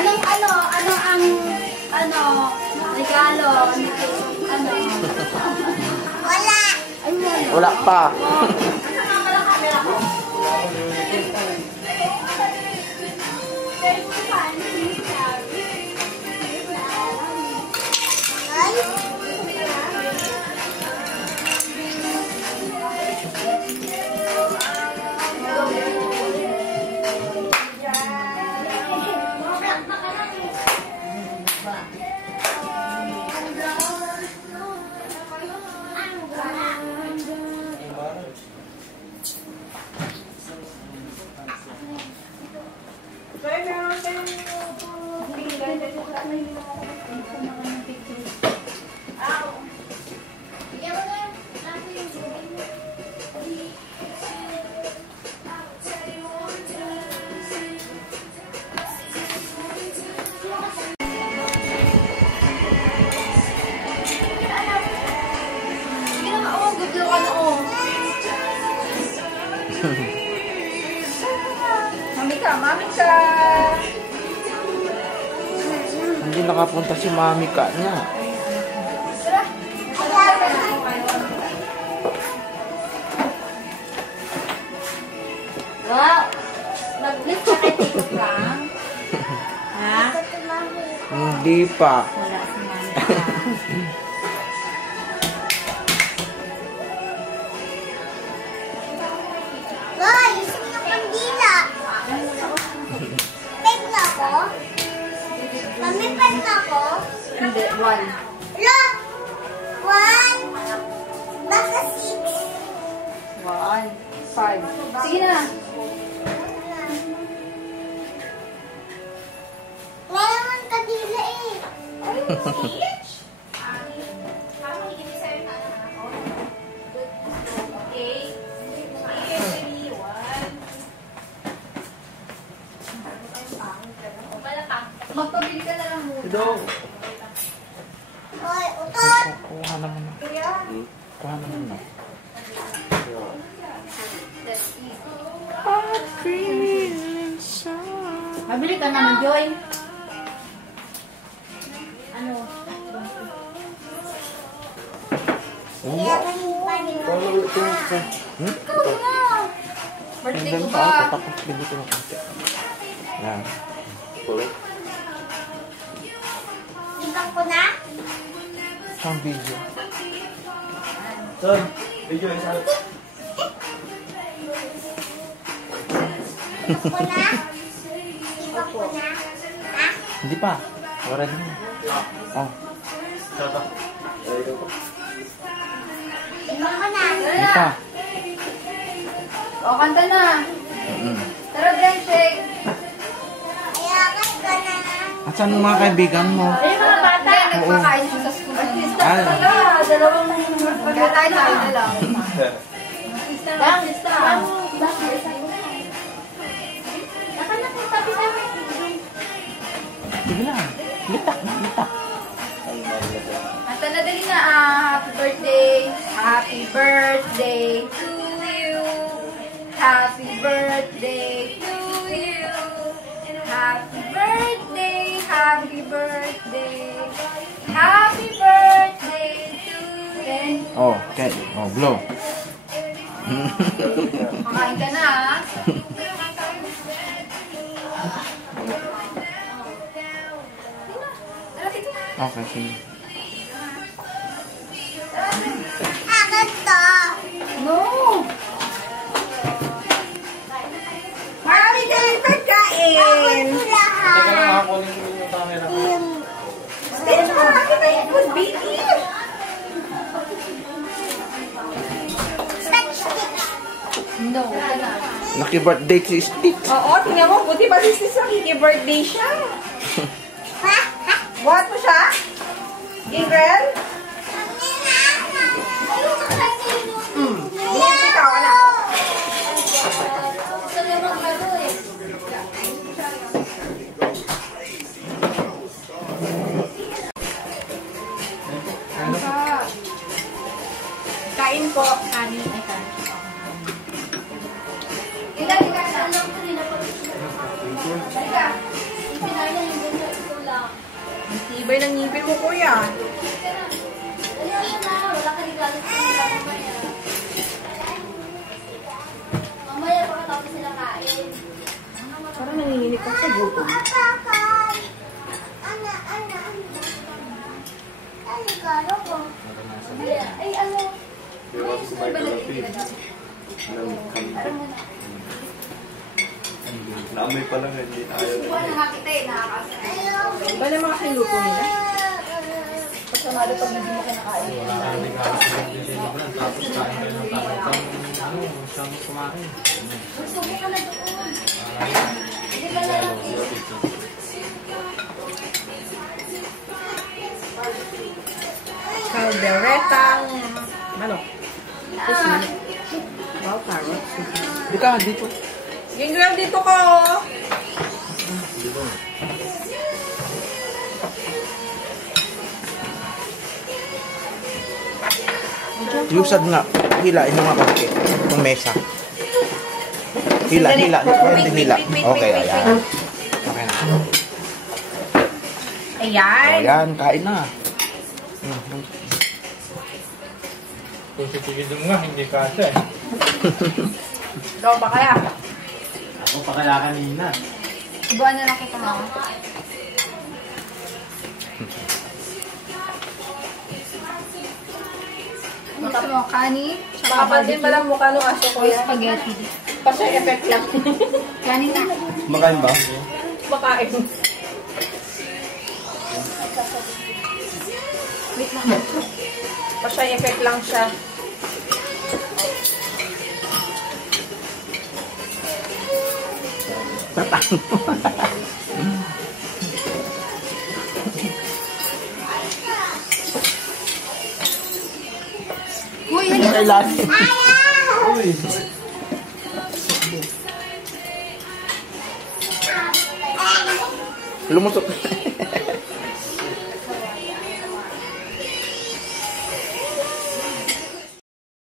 Ano regalo? Ano? Wala. Wala pa. Mami ka. Hindi nakapunta si mami ka niya. Wow. Nag-lift ka kay Tito Frank? Ha? Hindi pa. Wala si mami ka. Mami, pen na ako? Hindi, 1. Look! 1. Basta 6. 1, 5. Sige na. Wala naman kadila eh. Magpabili ka na lang muna. Ito. Hoy, utot! Kuha naman na. Kuha naman na. Mabili ka naman, Joy. Ano? Kaya panin-panin mo. Ikaw na. Birthday ko ba? Tapos bili ko ng konti. Yan. Ibang ko na? Isang video. Son, video isa. Ibang ko na? Ibang ko na? Ha? Hindi pa. Wala din. Oh. Sapa. Ibang ko na? Hindi pa. O, kanta na. Tara, Drenchek. Ayakan ka na. Asan ang mga kaibigan mo? Eh, mga bata. Nagpakain siya sa school. Dalawang pagkatayin tayo na lang. Lang, lista. Sige lang. Litak na, litak. At na dali na, happy birthday. Happy birthday to you. Happy birthday to you. Happy birthday, happy birthday. Happy birthday to you. Oh, okay. Oh, blow. Makain ka na, ha? Okay, sige. Akin to. No! Marami ka rin pagkain! Akin to lahat. Teka lang, kunin mo yung camera. Stay na! Akin na yung food, baby! Touch stick. No, ka na. Lucky birthday si Stitch. Oo, tingnan mo, buti pa si Sis birthday siya. Ha? Ha? Buhat mo siya? Gabriel? Bilis ikaw, anak. Kain po. Kanin. Ay, kanin. Ilagay ka sa alam ko nila. Halika. Ipinala yung Tibay ng ngipin mo, kuya. Wala ka regalo sa kanila mamaya. Mamaya pagkatapos sila kain. Parang nanginginig ka sa gutom. Ay, ano? Pero ako kumain ka lang. Naamoy pa lang, hindi na ayaw. Buwan na nakita eh, nakakasa. Ba na mga kiluto nila? Pasamado pag hindi mo kinakain. Wala ka nang regalo sa birthday celebrant. Tapos kain kayo ng tamang siyang kumain. Gusto mo ka na doon. Hindi ka na lang. Calderetang manok. Wow, carrot. Di ka, dito. Yung girl, dito ko. Yusad nga. Hilain mo nga konti. Itong mesa. Hila, hila. Konti hila. Okay, ayan. Okay na. Ayan. Ayan, kain na. Kung sitigidin mo nga, hindi kasha eh. Ikaw ba kaya? Ako pa kaya kanina. Buwan na nakita mo. Gusto mo, kanin? Makapal din ba lang mukha nung aso ko yan? Spaghetti. Kasi effect lang. Kanin na. Makain ba? Makain. Wait lang. Pasya effect lang siya. Uy, halika. Kailangan. Uy! Lumusot.